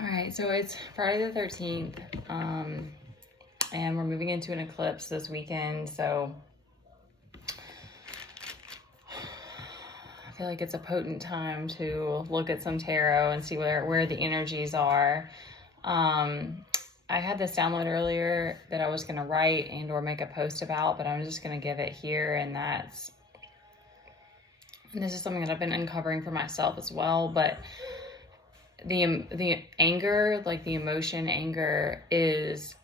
All right, so it's Friday the 13th, and we're moving into an eclipse this weekend, so I feel like it's a potent time to look at some tarot and see where the energies are. I had this download earlier that I was going to write and or make a post about, but I'm just going to give it here, and this is something that I've been uncovering for myself as well, but the anger, like the emotion anger, is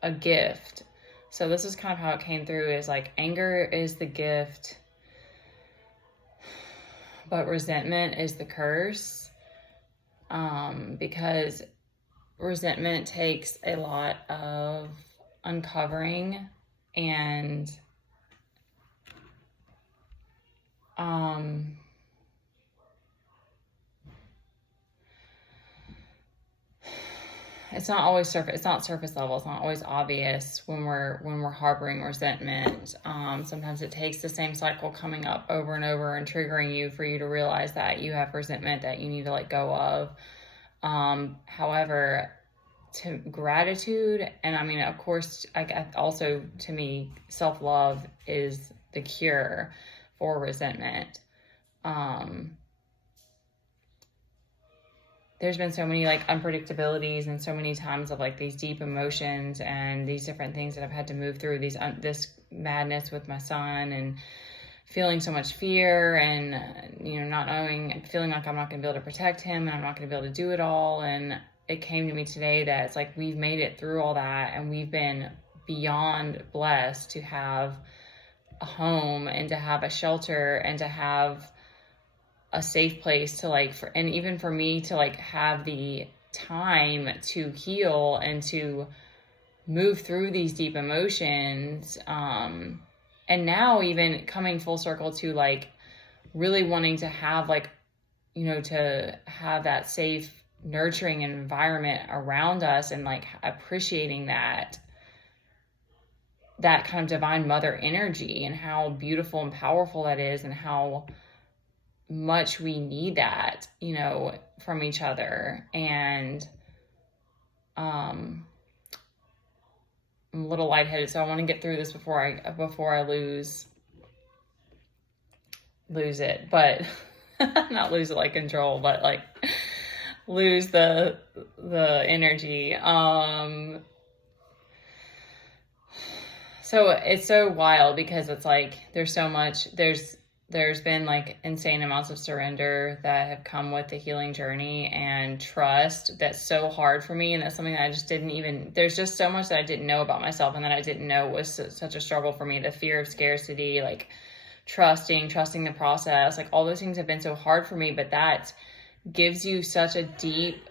a gift. So this is kind of how it came through, is like anger is the gift, but resentment is the curse. Because resentment takes a lot of uncovering and it's not always it's not surface level. It's not always obvious when we're harboring resentment. Sometimes it takes the same cycle coming up over and over and triggering you for you to realize that you have resentment that you need to let go of. However, to gratitude, and I mean, of course, also to me, self-love is the cure for resentment. There's been so many like unpredictabilities and so many times of like these deep emotions and these different things that I've had to move through, this madness with my son and feeling so much fear and, not knowing, feeling like I'm not going to be able to protect him and I'm not going to be able to do it all. And it came to me today that it's like we've made it through all that and we've been beyond blessed to have a home and to have a shelter and to have a safe place to and even for me to have the time to heal and to move through these deep emotions. And now even coming full circle to really wanting to have to have that safe, nurturing environment around us and appreciating that kind of divine mother energy and how beautiful and powerful that is and how much we need that, from each other. And I'm a little lightheaded, so I want to get through this before I lose it, but not lose it like control, but lose the energy. So it's so wild because it's there's been insane amounts of surrender that have come with the healing journey and trust that's so hard for me. And that's something that I just there's just so much that I didn't know about myself and that I didn't know was such a struggle for me. The fear of scarcity, trusting the process, all those things have been so hard for me, but that gives you such a deep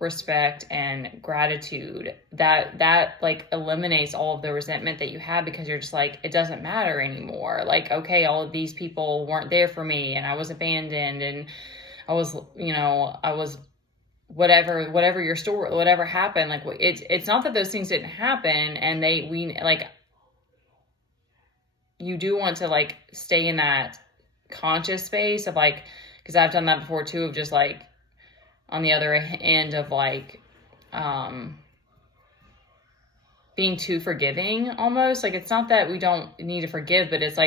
respect and gratitude that eliminates all of the resentment that you have, because you're just it doesn't matter anymore. Okay, all of these people weren't there for me and I was abandoned and I was whatever your story, whatever happened, it's not that those things didn't happen, and you do want to stay in that conscious space of because I've done that before too, of just on the other end of being too forgiving almost. It's not that we don't need to forgive, but it's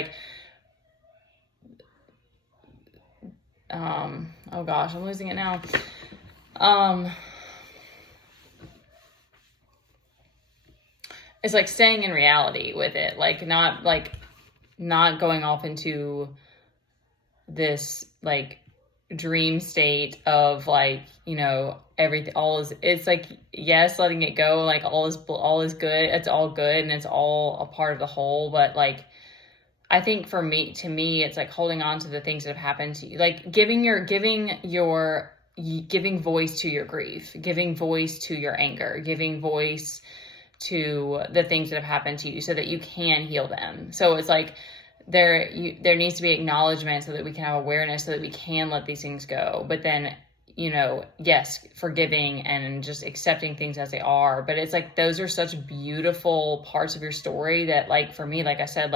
oh gosh, I'm losing it now. It's staying in reality with it, not going off into this dream state of everything, it's yes, letting it go, all is good, it's all good and it's all a part of the whole. But I think to me it's holding on to the things that have happened to you, giving voice to your grief, giving voice to your anger, giving voice to the things that have happened to you so that you can heal them. So it's there needs to be acknowledgement so that we can have awareness so that we can let these things go. But then, yes, forgiving and just accepting things as they are. But it's those are such beautiful parts of your story that for me, I said,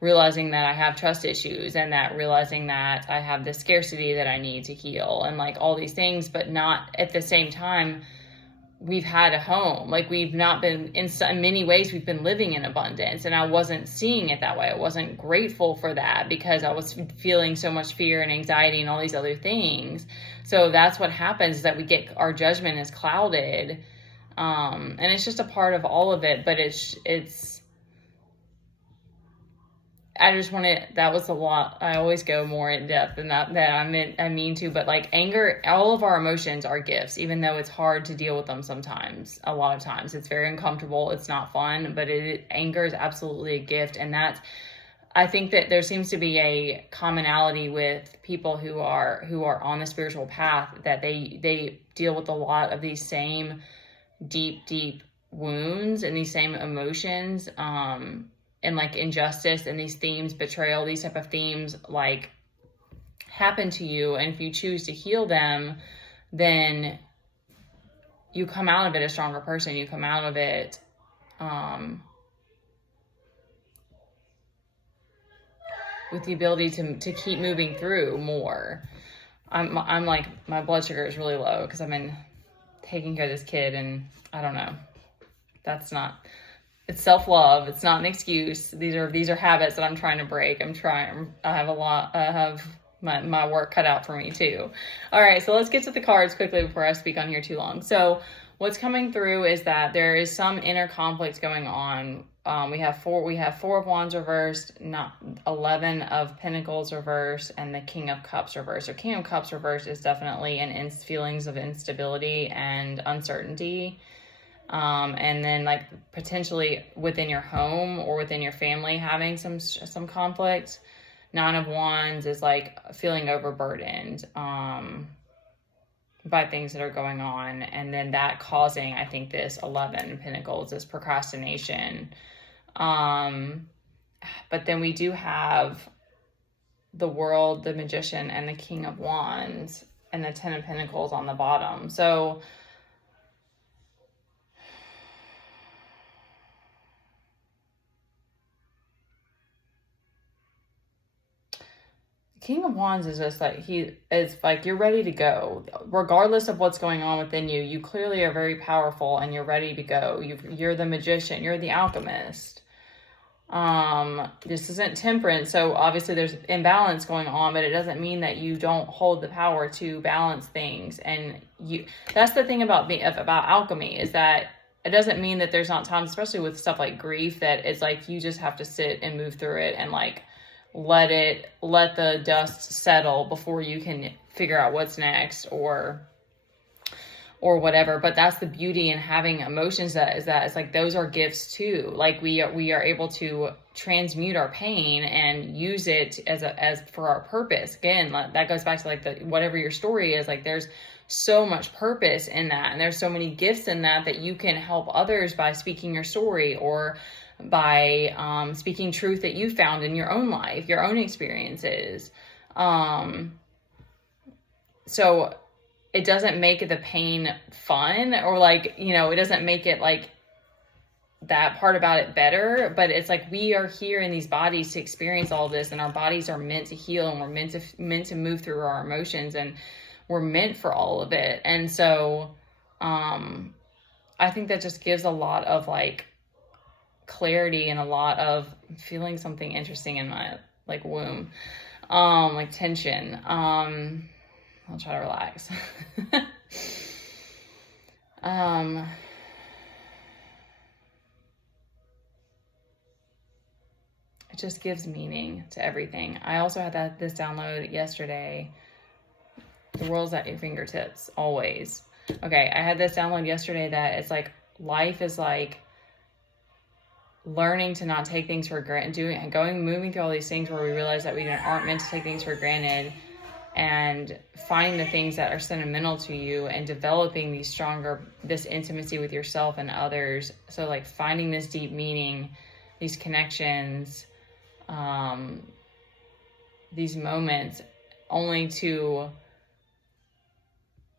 realizing that I have trust issues, and that realizing that I have the scarcity that I need to heal, and like all these things, but not at the same time we've had a home. Like, we've not been, in many ways, we've been living in abundance, and I wasn't seeing it that way. I wasn't grateful for that because I was feeling so much fear and anxiety and all these other things. So that's what happens, is that we get, our judgment is clouded. And it's just a part of all of it, but I just wanted, that was a lot. I always go more in depth than that I mean to, but like anger, all of our emotions are gifts, even though it's hard to deal with them sometimes. A lot of times it's very uncomfortable. It's not fun, but anger is absolutely a gift. And I think that there seems to be a commonality with people who are on the spiritual path, that they deal with a lot of these same deep wounds and these same emotions, and like injustice and these themes, betrayal, these type of themes like happen to you. And if you choose to heal them, then you come out of it a stronger person. You come out of it with the ability to keep moving through more. I'm like, my blood sugar is really low because I've been taking care of this kid, and I don't know. It's self-love. It's not an excuse. These are habits that I'm trying to break. I have my work cut out for me too. All right, so let's get to the cards quickly before I speak on here too long. So what's coming through is that there is some inner conflict going on. We have Four of Wands reversed, 11 of Pentacles reversed, and the King of Cups reversed. So King of Cups reversed is definitely feelings of instability and uncertainty. And then like potentially within your home or within your family having some conflict. Nine of Wands is like feeling overburdened by things that are going on, and then that causing, I think, this 11 Pentacles, this procrastination. But then we do have the World, the Magician, and the King of Wands, and the 10 of Pentacles on the bottom. So King of Wands is just like, he is like, you're ready to go. Regardless of what's going on within you, you clearly are very powerful and you're ready to go. You're the magician. You're the alchemist. This isn't Temperance, so obviously there's imbalance going on, but it doesn't mean that you don't hold the power to balance things. And that's the thing about alchemy, is that it doesn't mean that there's not times, especially with stuff like grief, that it's like you just have to sit and move through it and like let the dust settle before you can figure out what's next or whatever. But that's the beauty in having emotions, that it's like those are gifts too. Like we are able to transmute our pain and use it as for our purpose. Again, that goes back to like whatever your story is, like there's so much purpose in that, and there's so many gifts in that you can help others by speaking your story, or by speaking truth that you found in your own life, your own experiences. So it doesn't make the pain fun, or like, it doesn't make it like that part about it better, but it's like we are here in these bodies to experience all this, and our bodies are meant to heal, and we're meant to move through our emotions, and we're meant for all of it. And so I think that just gives a lot of like clarity and a lot of feeling something interesting in my like womb, like tension. I'll try to relax. It just gives meaning to everything. I also had this download yesterday. The world's at your fingertips, always. Okay, I had this download yesterday that it's like, life is like learning to not take things for granted, moving through all these things where we realize that we aren't meant to take things for granted, and finding the things that are sentimental to you, and developing this intimacy with yourself and others. So like finding this deep meaning, these connections, these moments, only to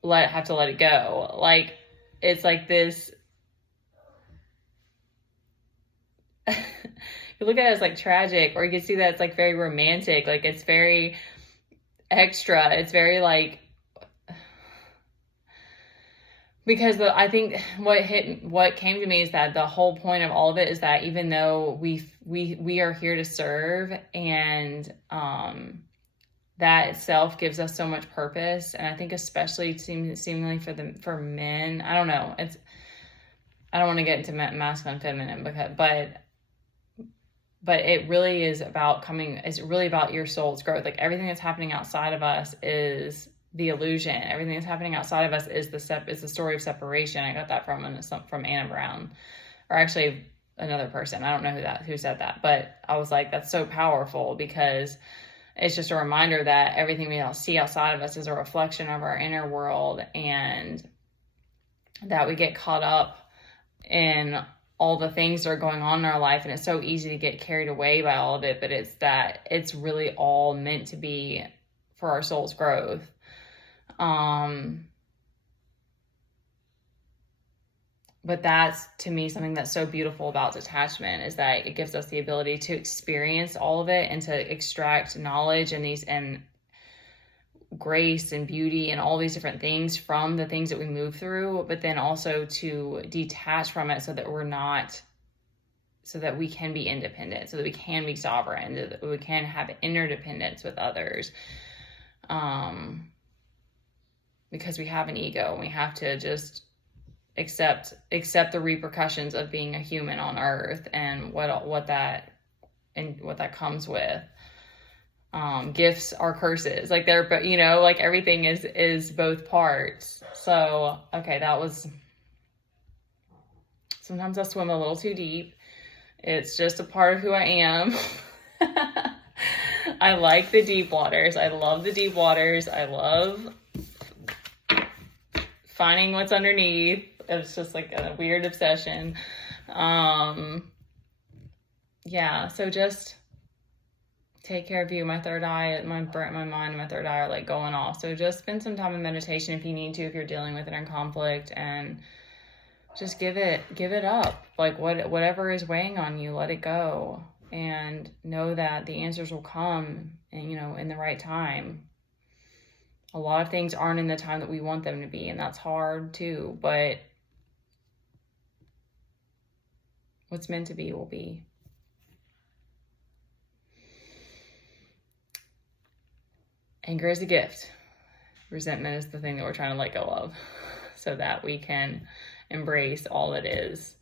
have to let it go. Like, it's like this, you look at it as like tragic, or you can see that it's like very romantic. Like it's very extra. It's very like, because I think what came to me is that the whole point of all of it is that even though we are here to serve, and that itself gives us so much purpose. And I think especially seemingly for men, I don't know, I don't want to get into masculine, feminine, but it really is about it's really about your soul's growth. Like everything that's happening outside of us is the illusion. Everything that's happening outside of us is the story of separation. I got that from Anna Brown, or actually another person. I don't know who said that, but I was like, that's so powerful, because it's just a reminder that everything we see outside of us is a reflection of our inner world, and that we get caught up in all the things that are going on in our life, and it's so easy to get carried away by all of it, but it's really all meant to be for our soul's growth. But that's, to me, something that's so beautiful about detachment, is that it gives us the ability to experience all of it and to extract knowledge and grace and beauty and all these different things from the things that we move through, but then also to detach from it so that we can be independent, so that we can be sovereign, so that we can have interdependence with others. Because we have an ego, and we have to just accept the repercussions of being a human on earth, and what that comes with. Gifts are curses, like they're, but like everything is both parts. So okay, sometimes I swim a little too deep. It's just a part of who I am. I like the deep waters. I love the deep waters. I love finding what's underneath. It's just like a weird obsession. Yeah, so just take care of you. My third eye, my mind, and my third eye are like going off. So just spend some time in meditation if you need to, if you're dealing with inner conflict, and just give it up. Like whatever is weighing on you, let it go, and know that the answers will come, and in the right time. A lot of things aren't in the time that we want them to be, and that's hard too, but what's meant to be will be. Anger is a gift. Resentment is the thing that we're trying to let go of, so that we can embrace all it is.